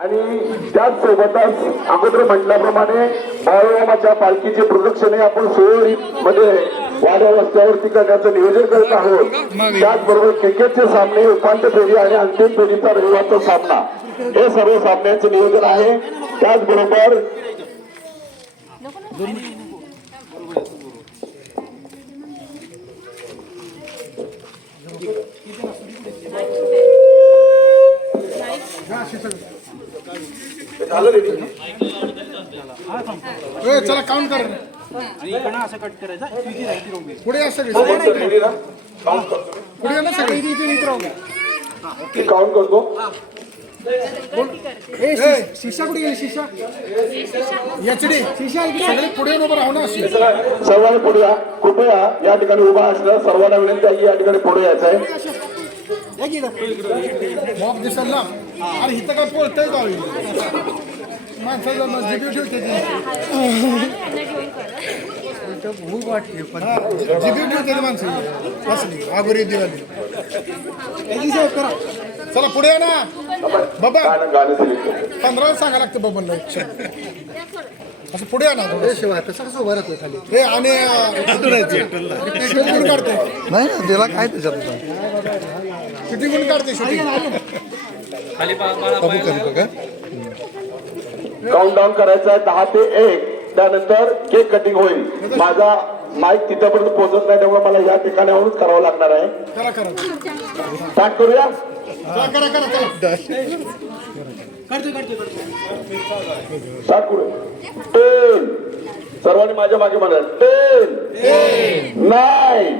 आणि त्याचसोबतच अगोदर म्हटल्याप्रमाणे बाळूमामाच्या पालखीचे प्रदक्षिणे आपण सुरळीत मध्ये वाड्या रस्त्यावरती करण्याचं नियोजन करत आहोत. त्याचबरोबर क्रिकेटचे सामने उपांत्य फेरी आणि अंतिम फेरीचा रविवारचा सामना. हे सर्व सामन्यांचं नियोजन आहे. त्याचबरोबर झालं ए, चला काउंट कर. आणि इकडनं असं कट करायचं तुझी राहिली रोबी पुढे या सगळे. ना काउंट करतो पुढे या ना सगळे. काउंट करतो. ए शिशा कुठे गेली शिशा? एचडी शिशा सगळे पुढे येऊन उभं राहू ना सर्वांनी पुढे या. कृपया या ठिकाणी उभा असल्या सर्वांना विनंती आहे की या ठिकाणी पुढे यायचं आहे मॉप दिसेल ना? अरे इथं काय पोळतंय जाऊ माणसाचं नजदीक ठेवते जिबी ठेवते ती माणसं. असली आगोरी दिवाली चला पुढे या ना. बाबा गाणं गाणं पंधरा सांगा लागतं शब्द. असं पुढे या ना. थोडं. शिवाय तसं कसं उभं राहतोय खाली? हे आणि शूटिंग काढते नाही ना त्याला काय त्याच्यात? शूटिंग पण काढते काउंट डाऊन करायचं आहे दहा ते एक. त्यानंतर केक कटिंग होईल. माझा माईक तिथपर्यंत पोहोचत नाही त्यामुळे मला या ठिकाणावरूनच करावं लागणार आहे. करा करा. स्टार्ट करूया? चला करा करा चला स्टार्ट करू टेन सर्वांनी माझ्या मागे म्हणा टेन नाईन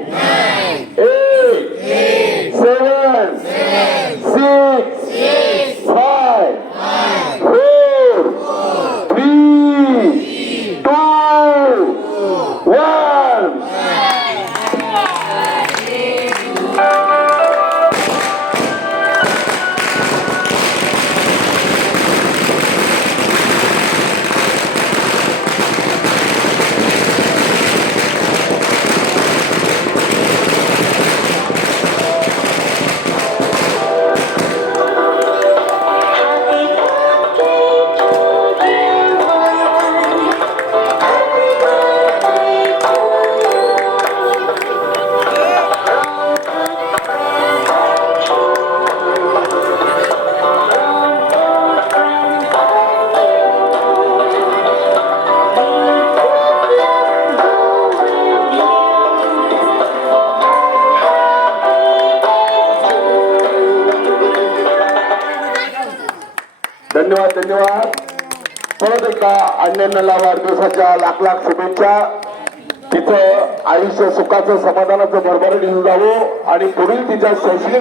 Amen. धन्यवाद धन्यवाद. परत एकदा अण्णांना वाढदिवसाच्या लाख लाख शुभेच्छा. तिचं आयुष्य सुखाचं समाधानाचं भरभरून येऊन जावं आणि पुढील तिच्या शैक्षणिक